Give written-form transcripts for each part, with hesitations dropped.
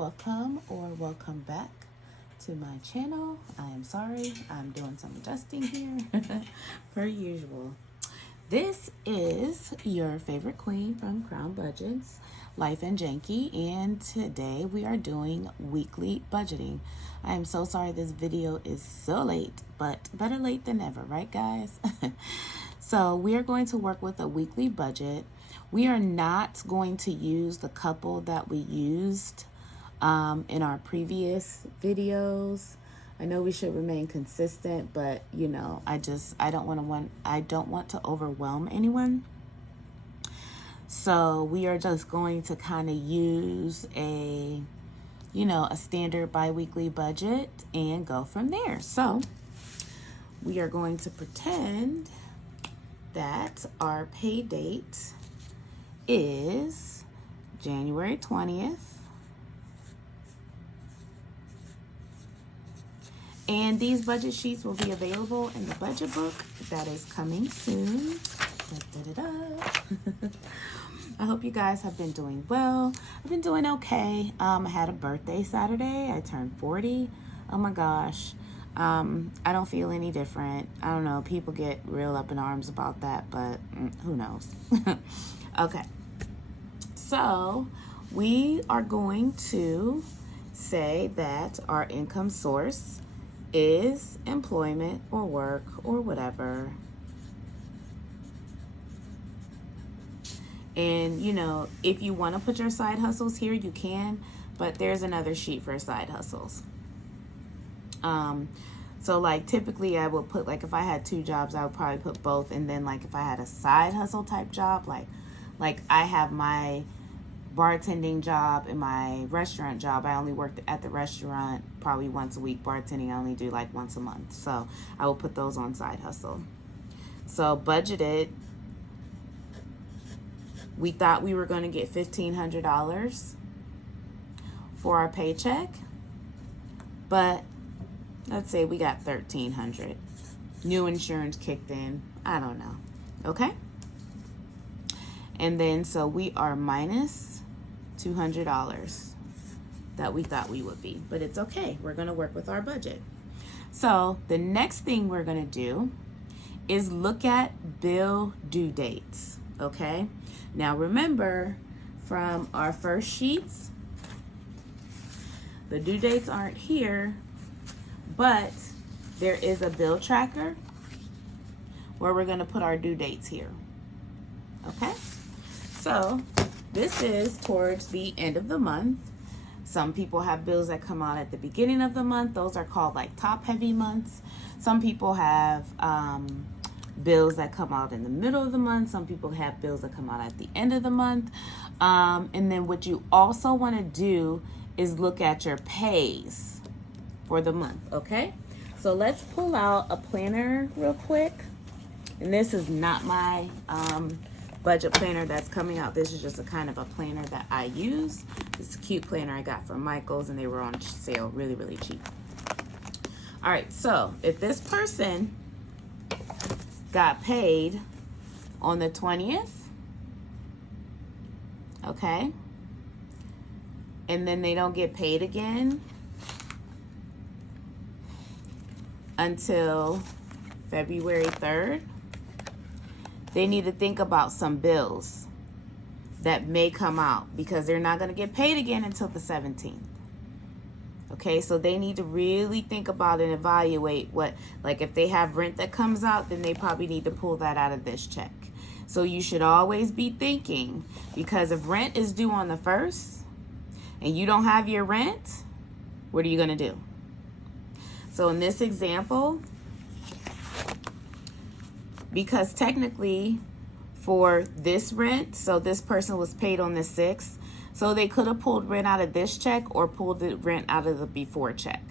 welcome or welcome back to my channel. I am sorry, I'm doing some adjusting here per usual. This is your favorite queen from Crowned Budgets, Life and Janky, and today we are doing weekly budgeting. I am so sorry this video is so late, but better late than never, right guys? So we are going to work with a weekly budget. We are not going to use the couple that we used in our previous videos. I know we should remain consistent, but you know, I don't want to overwhelm anyone. So we are just going to kind of use a standard bi-weekly budget and go from there. So we are going to pretend that our pay date is January 20th. And these budget sheets will be available in the budget book that is coming soon. I hope you guys have been doing well. I've been doing okay. I had a birthday Saturday. I turned 40. Oh my gosh. I don't feel any different. I don't know. People get real up in arms about that, but who knows? Okay. So we are going to say that our income source is employment or work or whatever. And you know, if you want to put your side hustles here, you can, but there's another sheet for side hustles. So like typically I would put, like if I had 2 jobs, I would probably put both. And then like if I had a side hustle type job, like I have my bartending job and my restaurant job. I only worked at the restaurant probably once a week. Bartending I only do like once a month. So I will put those on side hustle. So budgeted, we thought we were going to get $1,500 for our paycheck, but let's say we got $1,300. New insurance kicked in. I don't know. Okay. And then so we are minus $200 that we thought we would be, but it's okay. We're going to work with our budget. So the next thing we're going to do is look at bill due dates. Okay. Now remember, from our first sheets, the due dates aren't here, but there is a bill tracker where we're going to put our due dates here. Okay. So this is towards the end of the month. Some people have bills that come out at the beginning of the month. Those are called like top heavy months. Some people have bills that come out in the middle of the month. Some people have bills that come out at the end of the month. And then what you also want to do is look at your pays for the month. Okay. So let's pull out a planner real quick. And this is not my budget planner that's coming out. This is just a kind of a planner that I use. It's a cute planner I got from Michael's and they were on sale really, really cheap. All right, so if this person got paid on the 20th, okay, and then they don't get paid again until February 3rd, they need to think about some bills that may come out because they're not going to get paid again until the 17th. Okay, so they need to really think about and evaluate what, like if they have rent that comes out, then they probably need to pull that out of this check. So you should always be thinking, because if rent is due on the 1st and you don't have your rent, what are you going to do? So in this example, because technically for this rent, so this person was paid on the 6th, so they could have pulled rent out of this check or pulled the rent out of the before check.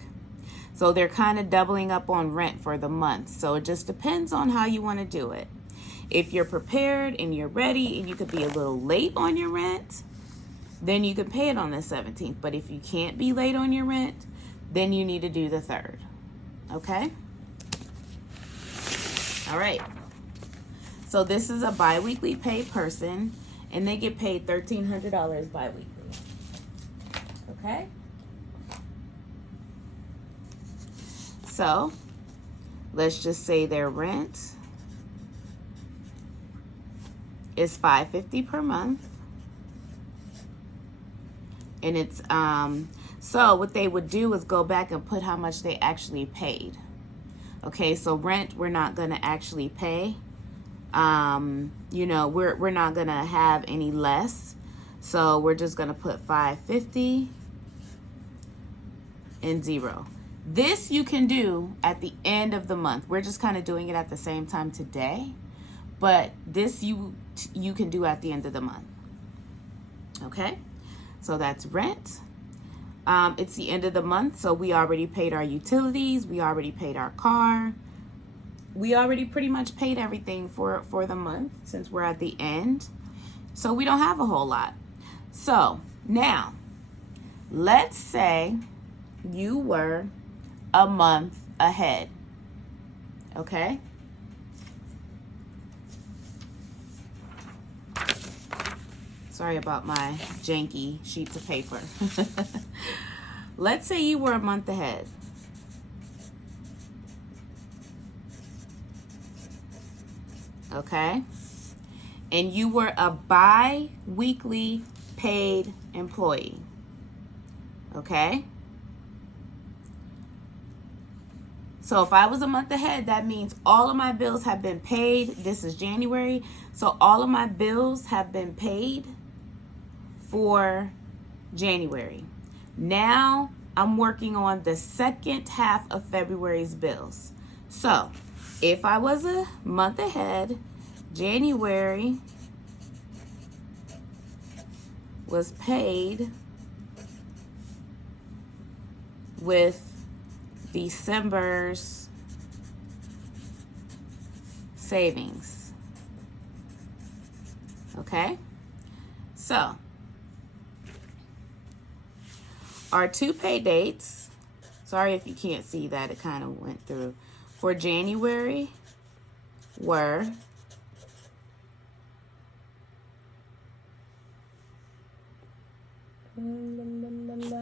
So they're kind of doubling up on rent for the month. So it just depends on how you want to do it. If you're prepared and you're ready and you could be a little late on your rent, then you can pay it on the 17th. But if you can't be late on your rent, then you need to do the 3rd. Okay? All right. So this is a bi-weekly pay person, and they get paid $1,300 bi-weekly. Okay? So let's just say their rent is $550 per month. And it's, so what they would do is go back and put how much they actually paid. Okay, so rent, we're not going to actually pay. You know, we're not going to have any less. So we're just going to put $550 and 0. This you can do at the end of the month. We're just kind of doing it at the same time today. But this you can do at the end of the month. Okay, so that's rent. It's the end of the month, so we already paid our utilities. We already paid our car. We already pretty much paid everything for the month since we're at the end. So we don't have a whole lot. So now, let's say you were a month ahead. Okay? Sorry about my janky sheets of paper. Let's say you were a month ahead. Okay? And you were a bi-weekly paid employee. Okay? So if I was a month ahead, that means all of my bills have been paid. This is January. So all of my bills have been paid for January. Now I'm working on the second half of February's bills. So if I was a month ahead, January was paid with December's savings. Okay? So our two pay dates, sorry if you can't see that, it kind of went through, for January were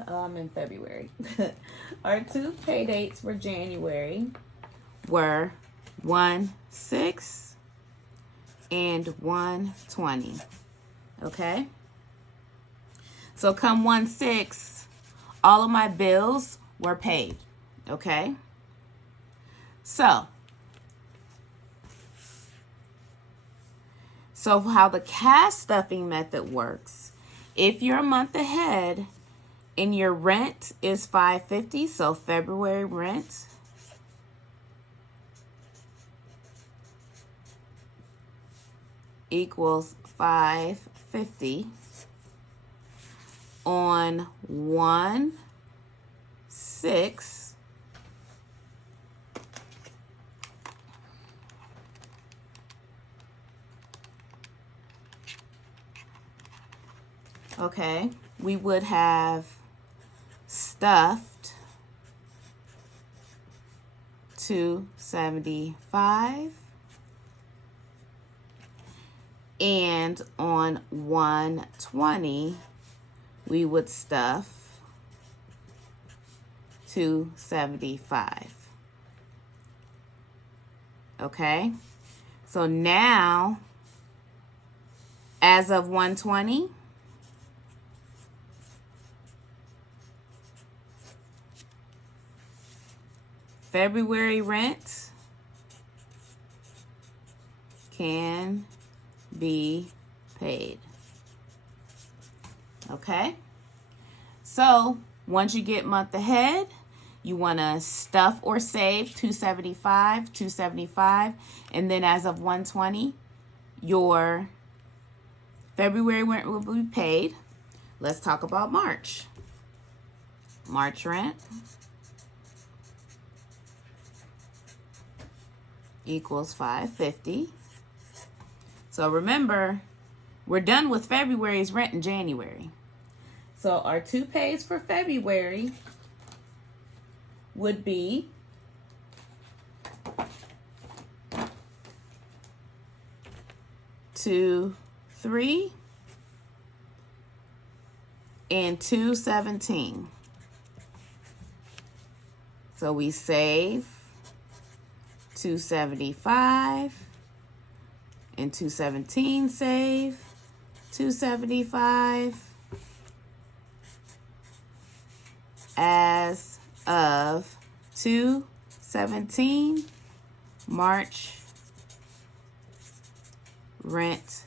I'm in February. Our two pay dates for January were 1/6 and 1/20. Okay? So come 1/6, all of my bills were paid. Okay? So how the cash stuffing method works, if you're a month ahead and your rent is $550, so February rent equals $550 on 1/6. Okay, we would have stuffed $275, and on 1/20 we would stuff $275. Okay, so now as of 1/20, February rent can be paid. Okay? So, once you get month ahead, you want to stuff or save $275, and then as of 1/20, your February rent will be paid. Let's talk about March. March rent equals $550. So remember, we're done with February's rent in January. So our two pays for February would be $2,300 and $217. So we save $275 and 217 save $275 as of 2/17 March rent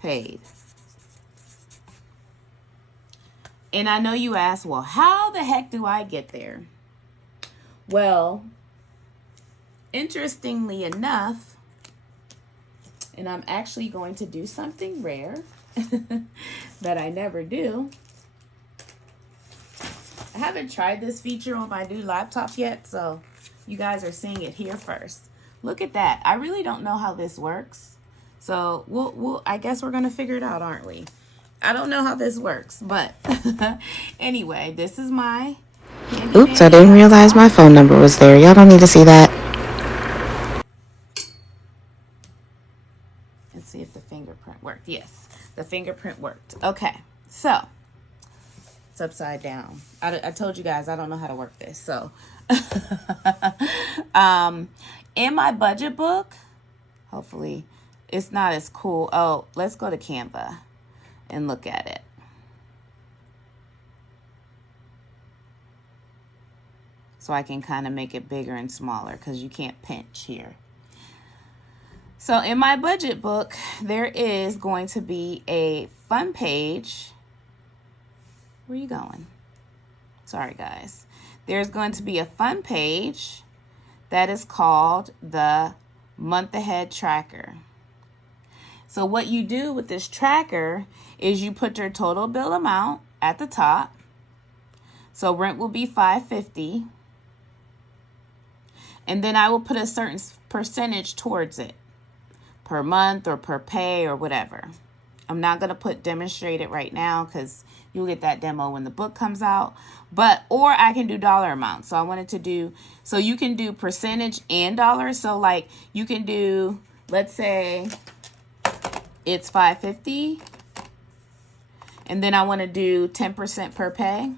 paid. And I know you ask, well, how the heck do I get there? Well, interestingly enough, and I'm actually going to do something rare that I never do. I haven't tried this feature on my new laptop yet, so you guys are seeing it here first. Look at that. I really don't know how this works. So I guess we're going to figure it out, aren't we? I don't know how this works, but anyway, this is my... Oops, I didn't realize my phone number was there. Y'all don't need to see that. Let's see if the fingerprint worked. Yes, the fingerprint worked. Okay, so it's upside down. I told you guys I don't know how to work this. So in my budget book, hopefully it's not as cool. Oh, let's go to Canva and look at it. So I can kind of make it bigger and smaller because you can't pinch here. So in my budget book, there is going to be a fun page. Where are you going? Sorry, guys. There's going to be a fun page that is called the month ahead tracker. So what you do with this tracker is you put your total bill amount at the top. So rent will be $550. And then I will put a certain percentage towards it per month or per pay or whatever. I'm not going to put demonstrate it right now because you'll get that demo when the book comes out. Or I can do dollar amount. So I wanted to do, so you can do percentage and dollars. So like you can do, let's say it's $550. And then I want to do 10% per pay.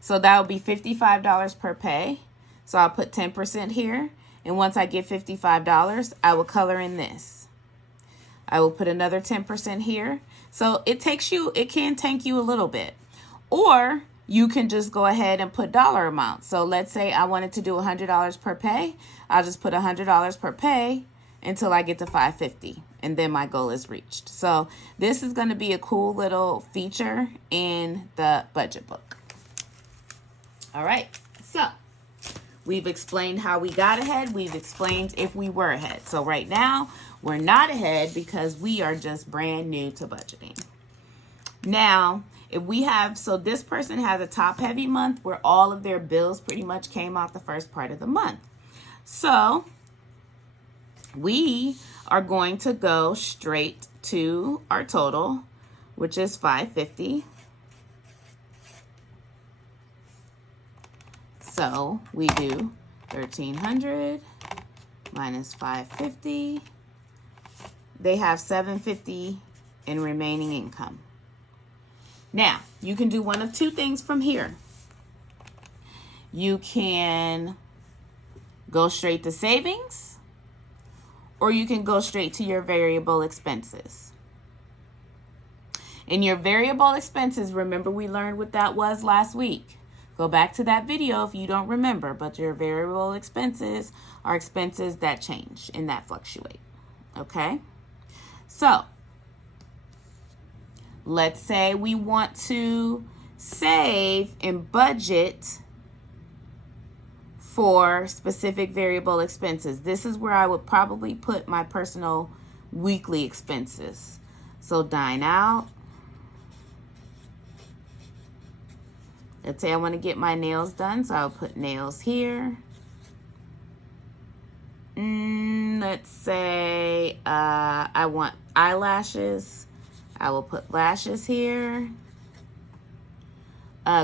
So that would be $55 per pay. So I'll put 10% here. And once I get $55, I will color in this. I will put another 10% here. So it can take you a little bit. Or you can just go ahead and put dollar amounts. So let's say I wanted to do $100 per pay. I'll just put $100 per pay until I get to $550. And then my goal is reached. So this is going to be a cool little feature in the budget book. All right, so we've explained how we got ahead. We've explained if we were ahead. So right now, we're not ahead because we are just brand new to budgeting. Now, if we have, so this person has a top heavy month where all of their bills pretty much came out the first part of the month. So we are going to go straight to our total, which is $550. So we do 1,300 minus 550. They have $750 in remaining income. Now, you can do one of two things from here. You can go straight to savings, or you can go straight to your variable expenses. In your variable expenses, remember we learned what that was last week. Go back to that video if you don't remember, but your variable expenses are expenses that change and that fluctuate, okay? So, let's say we want to save and budget for specific variable expenses. This is where I would probably put my personal weekly expenses. So, dine out. Let's say I want to get my nails done, so I'll put nails here. Let's say I want eyelashes. I will put lashes here.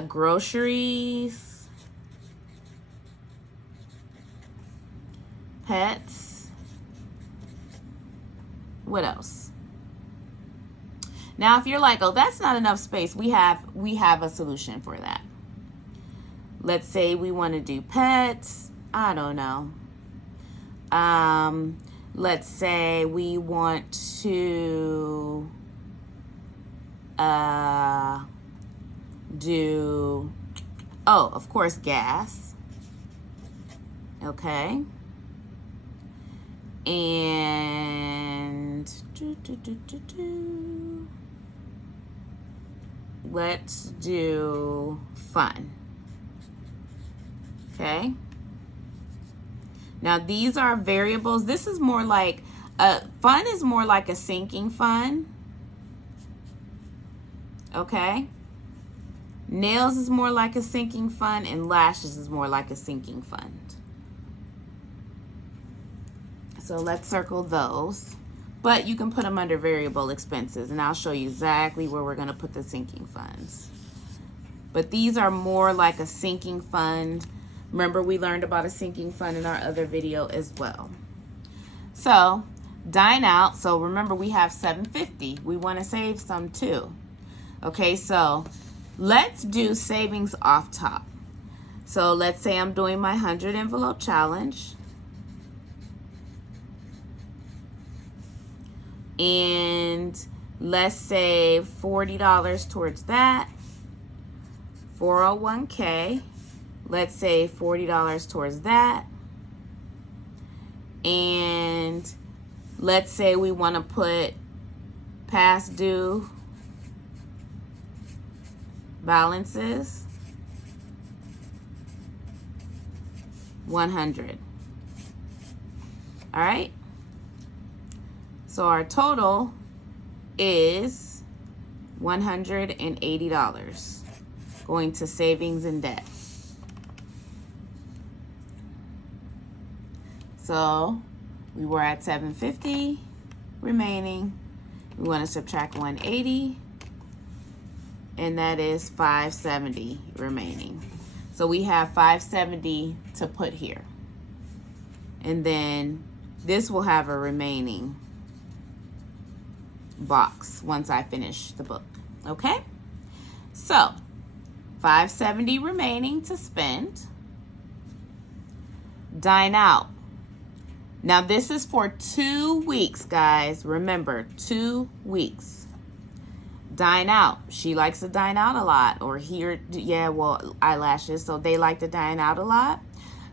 Groceries. Pets. What else? Now, if you're like, oh, that's not enough space, we have a solution for that. Let's say we want to do pets. I don't know. Let's say we want to do, oh, of course, gas. Okay. And let's do fun. Okay. Now these are variables. This is more like fun is more like a sinking fund. Okay. Nails is more like a sinking fund, and lashes is more like a sinking fund. So let's circle those. But you can put them under variable expenses, and I'll show you exactly where we're going to put the sinking funds. But these are more like a sinking fund. Remember, we learned about a sinking fund in our other video as well. So, dine out. So remember, we have $750. We want to save some too. Okay, so let's do savings off top. So let's say I'm doing my 100 envelope challenge. And let's save $40 towards that. 401k. Let's save $40 towards that. And let's say we want to put past due balances 100. All right. So our total is $180 going to savings and debt. So we were at $750 remaining. We want to subtract 180, and that is $570 remaining. So we have $570 to put here. And then this will have a remaining box once I finish the book. Okay? So $570 remaining to spend. Dine out. Now this is for 2 weeks, guys. Remember, 2 weeks. Dine out. She likes to dine out a lot. Or here, yeah, well, eyelashes. So they like to dine out a lot.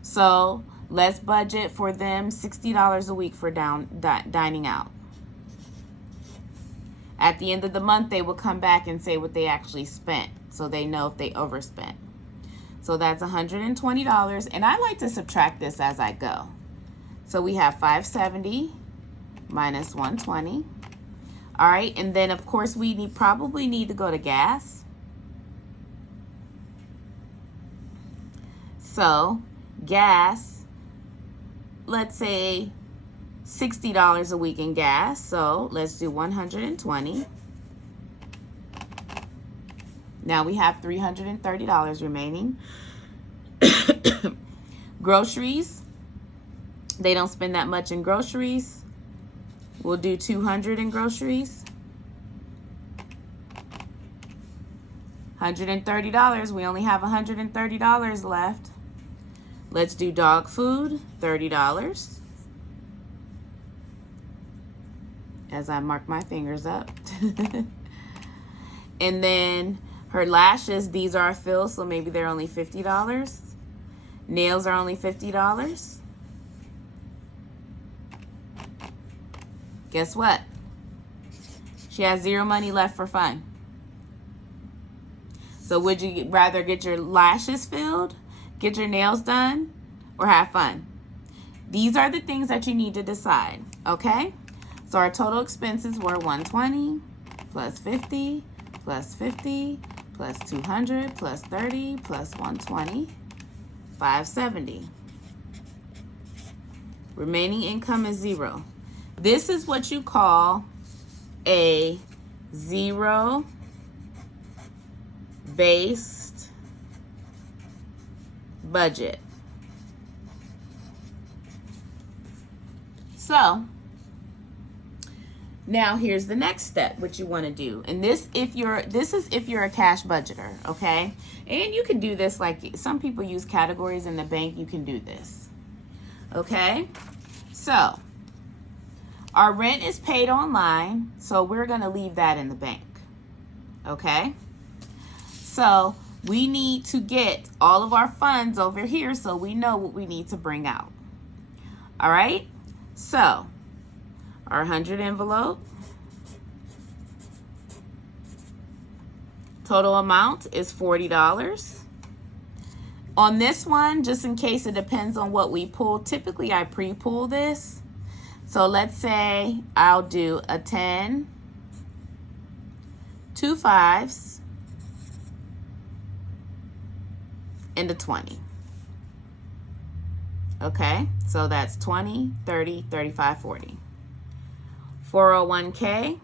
So let's budget for them $60 a week for dining out. At the end of the month, they will come back and say what they actually spent, so they know if they overspent. So that's $120, and I like to subtract this as I go. So we have $570 minus $120. All right, and then of course we probably need to go to gas. So gas, let's say $60 a week in gas. So let's do 120. Now we have $330 remaining. Groceries. They don't spend that much in groceries. We'll do 200 in groceries. $130. We only have $130 left. Let's do dog food, $30. As I mark my fingers up. And then her lashes, these are a fill, so maybe they're only $50. Nails are only $50. Guess what? She has zero money left for fun. So would you rather get your lashes filled, get your nails done, or have fun? These are the things that you need to decide, okay? So our total expenses were 120 plus 50 plus 50 plus 200 plus 30 plus 120, 570. Remaining income is zero. This is what you call a zero-based budget. So Now here's the next step, what you want to do. And this is if you're a cash budgeter, okay? And you can do this like some people use categories in the bank, you can do this. Okay? So, our rent is paid online, so we're going to leave that in the bank. Okay? So, we need to get all of our funds over here so we know what we need to bring out. All right? So, our 100 envelope. Total amount is $40. On this one, just in case it depends on what we pull, typically I pre-pull this. So let's say I'll do a 10, 2 5s, and a 20. Okay, so that's 20, 30, 35, 40. 401k,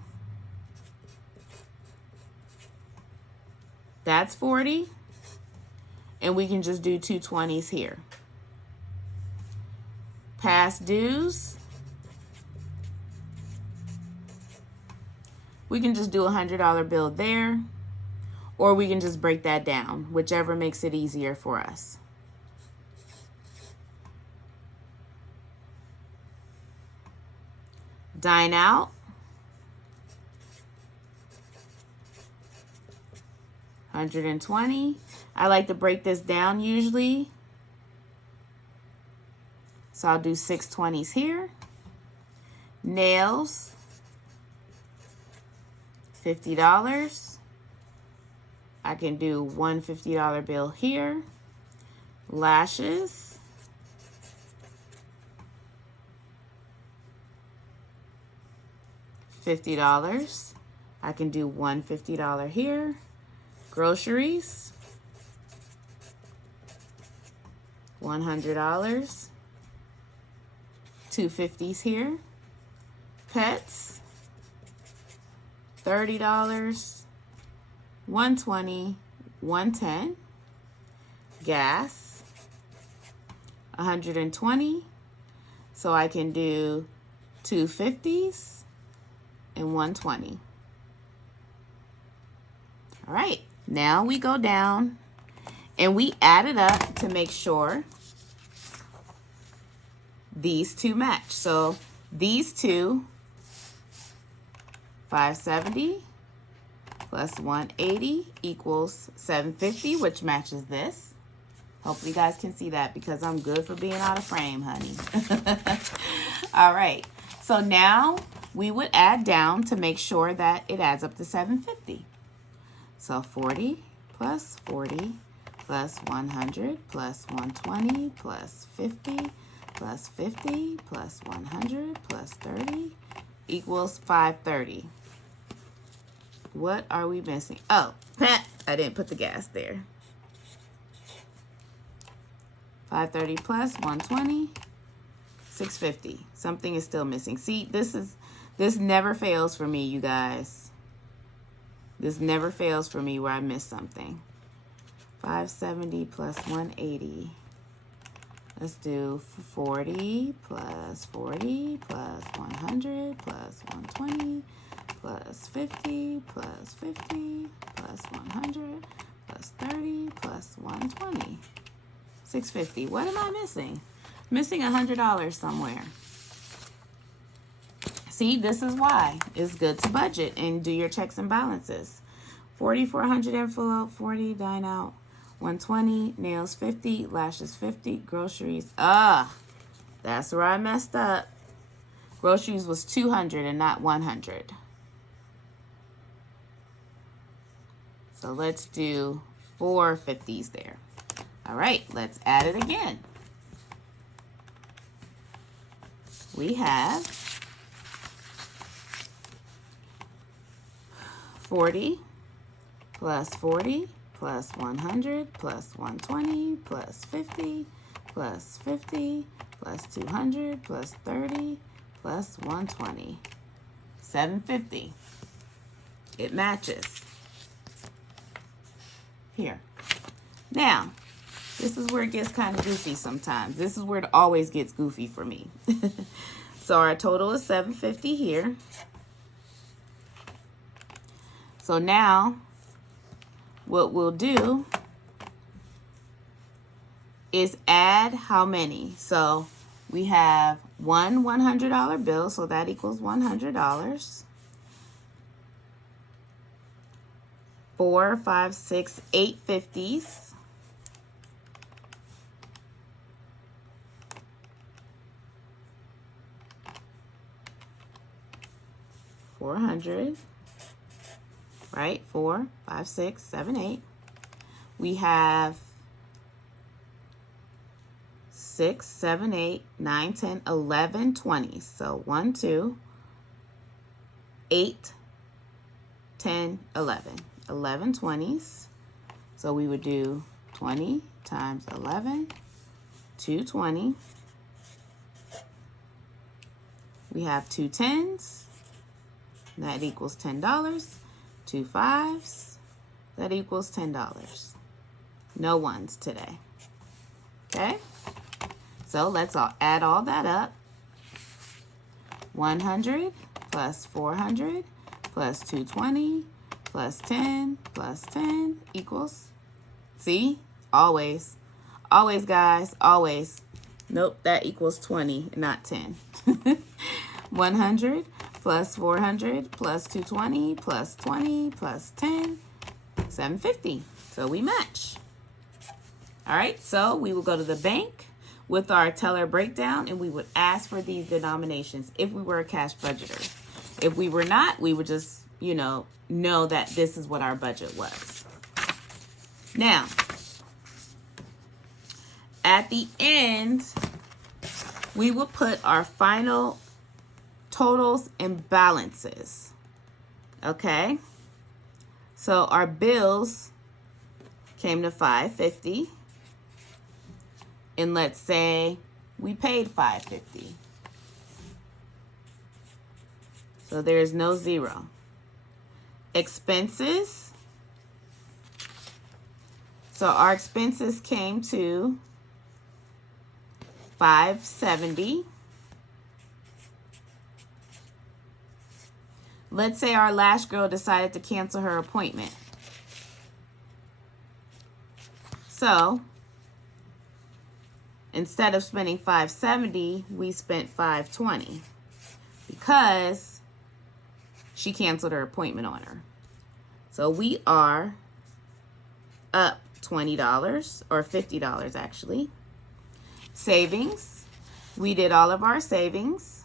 that's 40. And we can just do 2 20s here. Past dues, we can just do a $100 bill there, or we can just break that down, whichever makes it easier for us. Dine out, $120. I like to break this down usually, so I'll do 6 20s here. Nails, $50. I can do one $50 bill here. Lashes, $50. I can do one $50 here. Groceries, $100. 2 50s here. Pets, $30. 120, 110. Gas, 120. So I can do 2 50s and 120. All right, now we go down and we add it up to make sure these two match. So these two, 570 plus 180 equals 750, which matches this. Hopefully you guys can see that because I'm good for being out of frame, honey. All right, so now we would add down to make sure that it adds up to 750. So 40 plus 40 plus 100 plus 120 plus 50 plus 50 plus 100 plus 30 equals 530. What are we missing? Oh, I didn't put the gas there. 530 plus 120, 650. Something is still missing. See, this never fails for me, you guys. This never fails for me where I miss something. 570 plus 180. Let's do 40 plus 40 plus 100 plus 120 plus 50 plus 50 plus 100 plus 30 plus 120. 650. What am I missing? Missing $100 somewhere. See, this is why it's good to budget and do your checks and balances. 40 for 100 envelope, 40 dine out, 120 nails, 50 lashes, 50 groceries. That's where I messed up. Groceries was 200 and not 100. So let's do 4 50s there. All right, let's add it again. We have 40 plus 40 plus 100 plus 120 plus 50 plus 50 plus 200 plus 30 plus 120. 750. It matches. Here. Now, this is where it gets kind of goofy sometimes. This is where it always gets goofy for me. So our total is 750 here. So now what we'll do is add how many? So we have one $100 bill, so that equals $100. 4, 5, 6, 8 50s. $400, right? 4, 5, 6, 7, 8. We have 6, 7, 8, 9, 10, 11, 20. So 1, 2, 8, 10, 11. 11 20s. So we would do 20 times 11, 220. We have 2 10s. That equals $10. 2 5s. That equals $10. No ones today. Okay? So let's add all that up. 100 plus 400 plus 220 plus 10 plus 10 equals, see, always, guys, always. Nope, that equals 20, not 10. 100 plus 400 plus 220 plus 20 plus 10, 750. So we match. All right, so we will go to the bank with our teller breakdown and we would ask for these denominations if we were a cash budgeter. If we were not, we would just, know that this is what our budget was. Now, at the end, we will put our final totals and balances. Okay? So our bills came to $550. And let's say we paid $550. So there's no zero. Expenses. So our expenses came to $570. Let's say our lash girl decided to cancel her appointment. So instead of spending $570, we spent $520 because she canceled her appointment on her. So we are up $20 or $50 actually. Savings. We did all of our savings.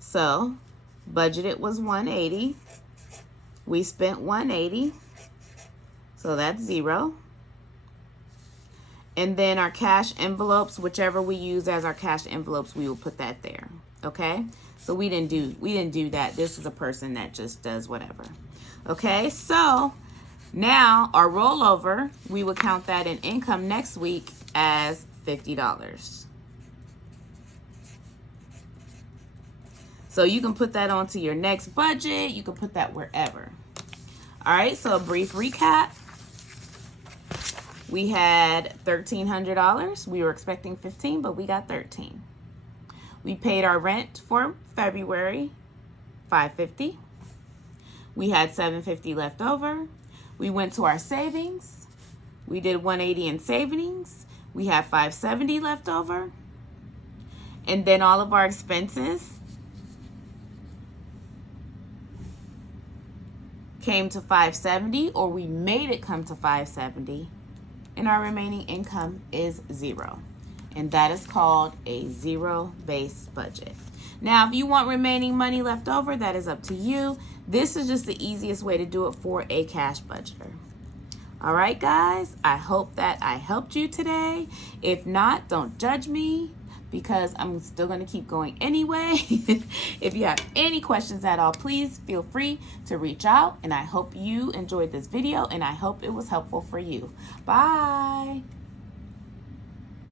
So budgeted was $180. We spent $180. So that's zero. And then our cash envelopes, whichever we use as our cash envelopes, we will put that there. Okay? So we didn't do that. This is a person that just does whatever. Okay? So now our rollover, we would count that in income next week as $50. So you can put that onto your next budget. You can put that wherever. All right, so a brief recap. We had $1,300. We were expecting $15, but we got $13. We paid our rent for February, $550. We had $750 left over. We went to our savings. We did $180 in savings. We have $570 left over. And then all of our expenses came to $570, or we made it come to $570. And our remaining income is zero. And that is called a zero-based budget. Now, if you want remaining money left over, that is up to you. This is just the easiest way to do it for a cash budgeter. All right, guys, I hope that I helped you today. If not, don't judge me because I'm still going to keep going anyway. If you have any questions at all, please feel free to reach out. And I hope you enjoyed this video and I hope it was helpful for you. Bye.